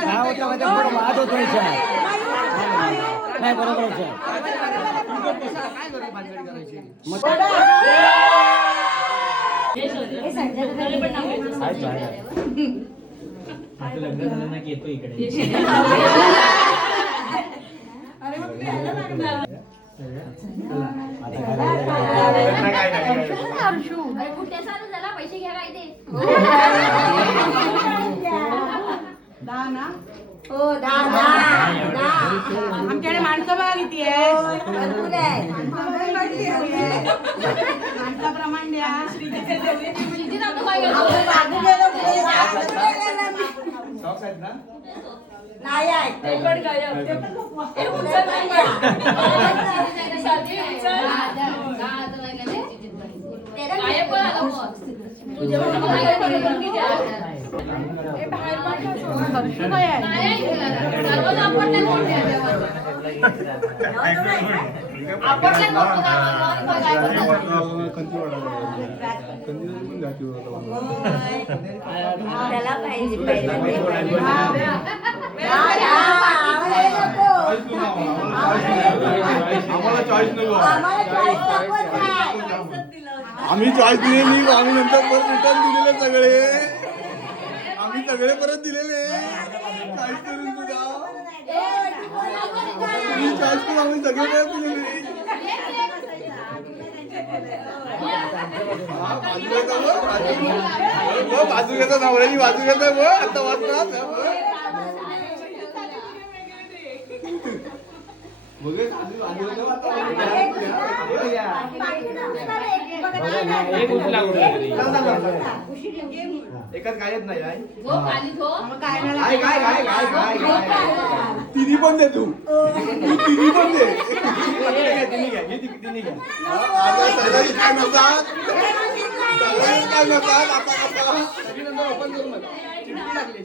वाद होतोय नाही बरोबर लग्न झालं ना येतो इकडे पैसे घ्या काय ते आमच्याकडे माणसं बघा किती आहे माणसाप्रमाणे द्या आम्ही चॉईस दिलेली आम्ही नंतर परत रिटर्न दिलेले सगळे आम्ही सगळे परत दिलेले चॉईस करून तुझा चॉईस करून आम्ही सगळे परत दिलेले बाजू घेता नवऱ्याची बाजू घेता आता वाचणार एकाच गायब नाही तिन्ही पण दे तू तिन्ही पण दे तिन्ही घ्या काय नसतात आता ओपन करू नका चिठ्ठी लागली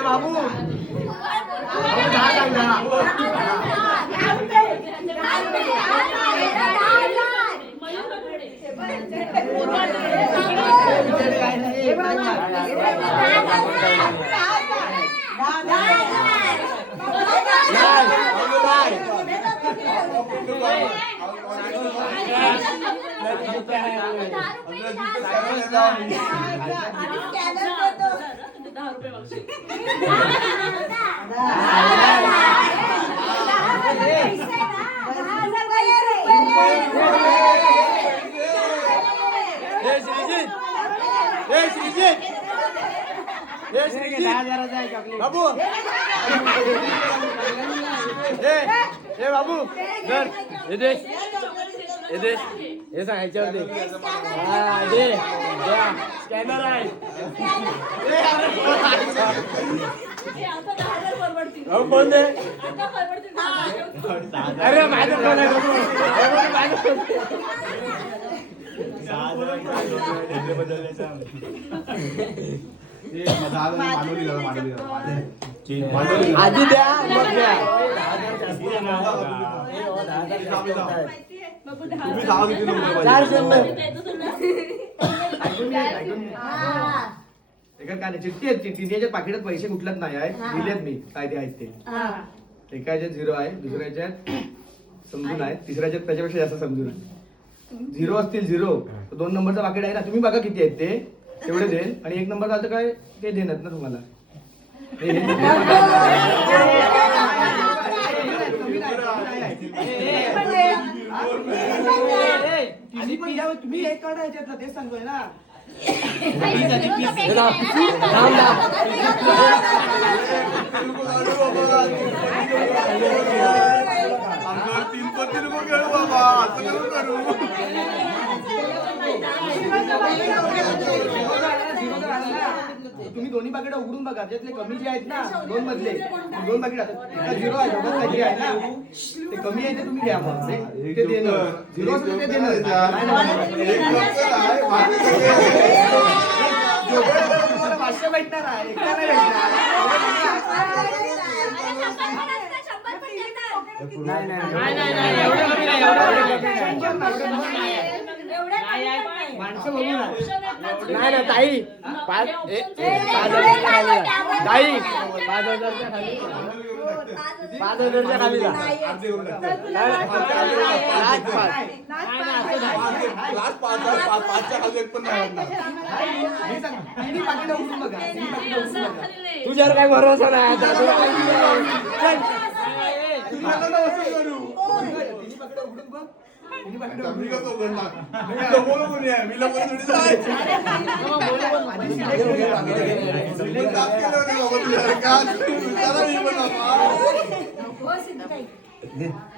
बाबू बाबू बाबू हे सांग ह्याच्यावर दे स्कॅनर आहे फोन दे अरे माझं फोन आहे आधी द्या मग द्या चिठ्ठी आहेत चिठ्ठीच्या पाकिटात पैसे कुठल्याच नाही आहे दिलेत मी काय ते आहेत ते एका ह्याच्यात 0 आहे दुसऱ्या ह्याच्यात समजून आहे तिसऱ्या ह्याच्यात त्याच्यापेक्षा जास्त समजून आहे 0 असतील 0 2 नंबरचं पाकिट आहे ना तुम्ही बघा किती आहेत ते तेवढे देईल आणि 1 नंबर झालं काय ते देणार ना तुम्हाला तुम्ही एक काढा ह्याच्यातला तेच सांगतोय ना तुम्ही दोन्ही पाकिट उघडून बघा ज्यातले कमी जे आहेत ना 2 मधले 2 पाकिट आता 0 आहे दोघात काही आहे ना ते कमी आहे ते तुम्ही घ्या मग ते देणं 0 असेल ते देणं एवढं कमी नाही, माणसं बघू ना. नाही ना ताई 5,000च्या खाली जा. तुझ्यावर काय भरोसा नाही आता.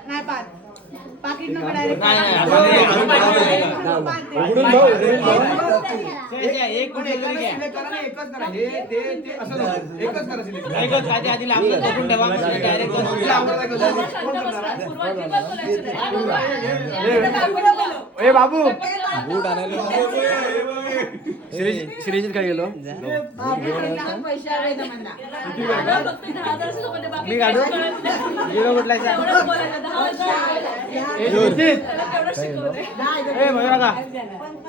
नाही पाच पाकिट नको डायरेक्ट एक पण एकच करा ना, एकच करा. हे ते असं नको. एकच करा सिलेक्ट. एकच काय ते आधी लांब बघून ठेवा. डायरेक्ट ए बाबू बूट आणायला श्रीजित काय गेलो मी काढू गेलो कुठला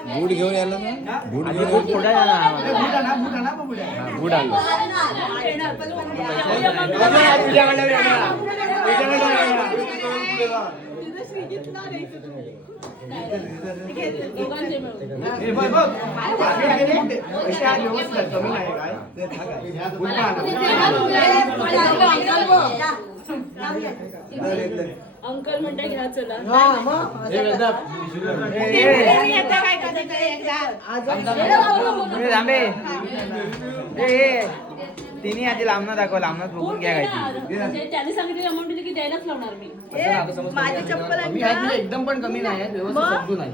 बूट घेऊन यायला ना बूट घेऊन पुढे बूट आणलं अंकल म्हणते घ्या चला तिने आधी लांबणं दाखव लांबणं बघून घ्या काय त्याने सांगितलं अमाऊंट दिली की द्यायलाच लावणार मी माझी चप्पल एकदम पण कमी नाही व्यवस्थित समजून आहे.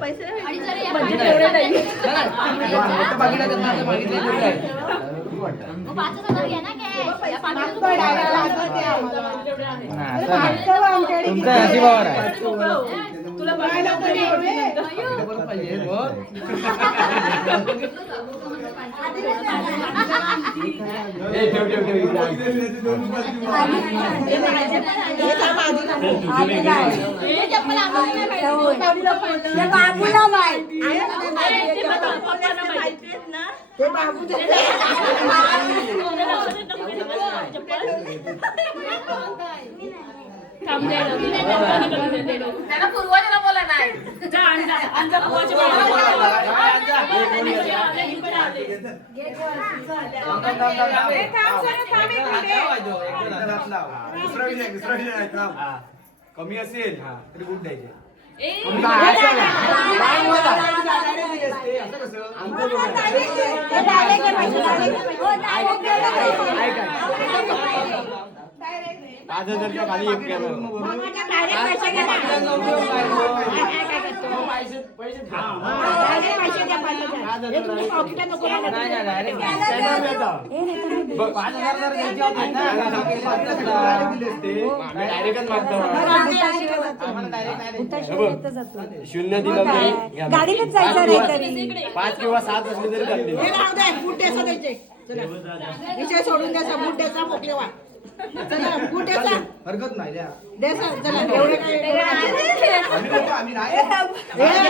तुमचा नशिबावर आहे तुला त्याला पूर्वजाला बोला नाही दुसरा विषय आहे का? कमी असेल तरी गुड द्यायचे. शून्य दिलं गाडीलाच जायचं नाही तरी 5 किंवा 7 असले तरी चालते. विषय सोडून द्यायचा बूट द्यायचा मोकलेवा चला बूट द्यायचा हरकत नाही द्या. द्यायचा चला एवढं काय आम्ही देतो, आम्ही नाही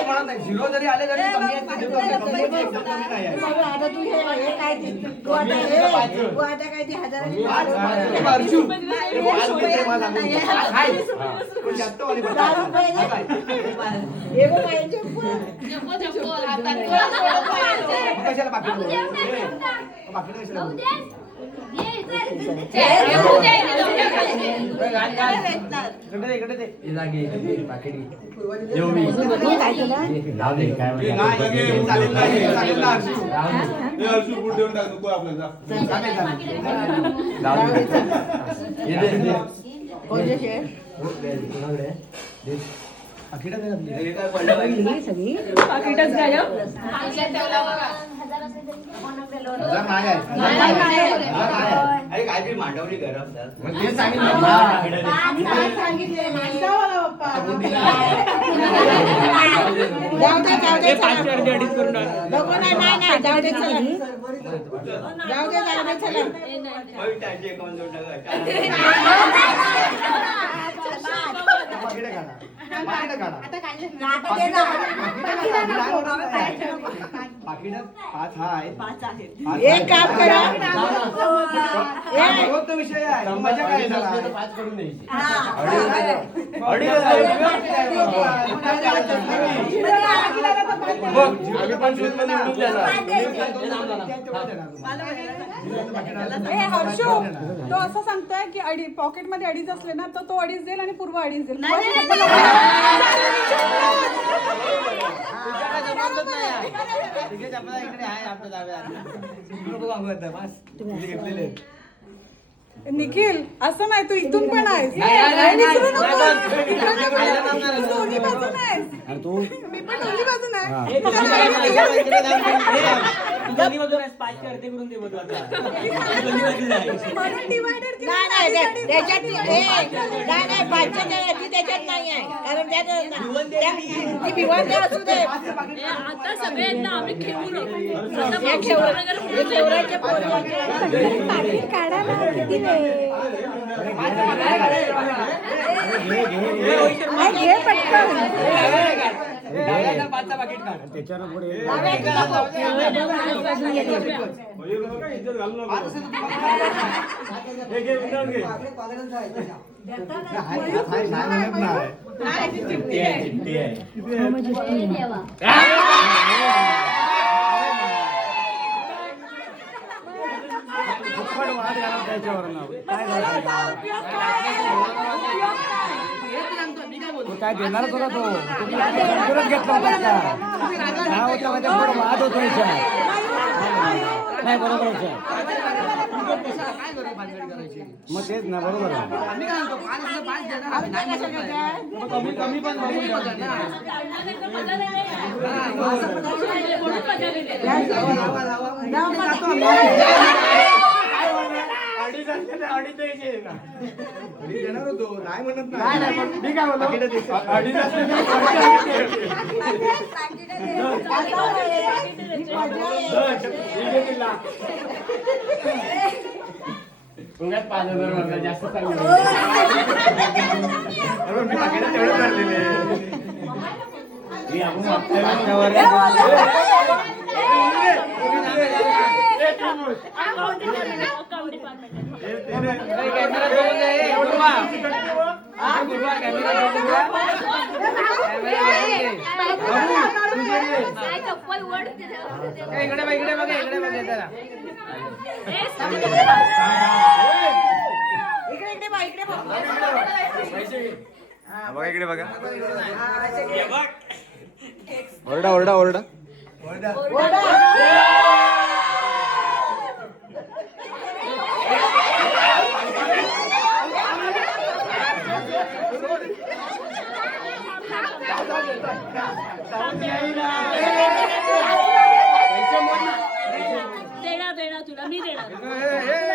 म्हणत नाही. झिरो जरी आले तरी कमी आहेत, ते देतो. कमी आहे, एकदम कमी नाही आहे. आता तू हे काय ते तू आता काय ते हजारांनी अर्जू, ते पाच मिनिटं मला सांगून दे. हाय. पण जास्त वाली बघा. हाय. हे बघ माझी चप्पल. मग कशाला पाकिट बोलू? पाकिट कशाला बोलू? इकडे दे. पाकिट घे. चालेल ना अर्जू. पाकिटच गायब काहीतरी मांडवली करा पाकिटं काढा. पाकिटं काढा. आता काढले पाकिटात 5 हा आहे. 5 एक काम करा. तो विषय आहे. मजा काय झाला? 5 करून द्यायची. अडीच बघ, आम्ही 25 मध्ये निवडून देणार. हर्षू तो असं सांगतोय की पॉकेट मध्ये अडीच असले ना तर तो अडीच देईल आणि पूर्व अडीच देईल. निखिल असं नाही तू इथून पण आहेस. विसरू नकोस. तू दोन्ही बाजून आहेस. मी पण दोन्ही बाजून आहे. म्हणून डिवायडेड त्याच्यात त्याच्यात नाही आहे कारण ती भिवंडी असू दे आता सगळ्यांना आम्ही खेळू खेवराच्या पोरी काढा ना किती घे पटकन. चिठ्ठी आहे. काय देणारच होता तो परत घेतला होता का नाव होता माझ्या पुढे वाद होतो नाही बरोबर मग तेच ना बरोबर कमी पण देणार होतो नाही म्हणत नाही मी काय पुण्यात 5,000 म्हणलं, जास्त चांगलं. मी पाकिटात तेवढं काढलेले मी आपण मागच्या इकडे बघा ओरडा ओरडा ओरडा देणार तुला मी देणार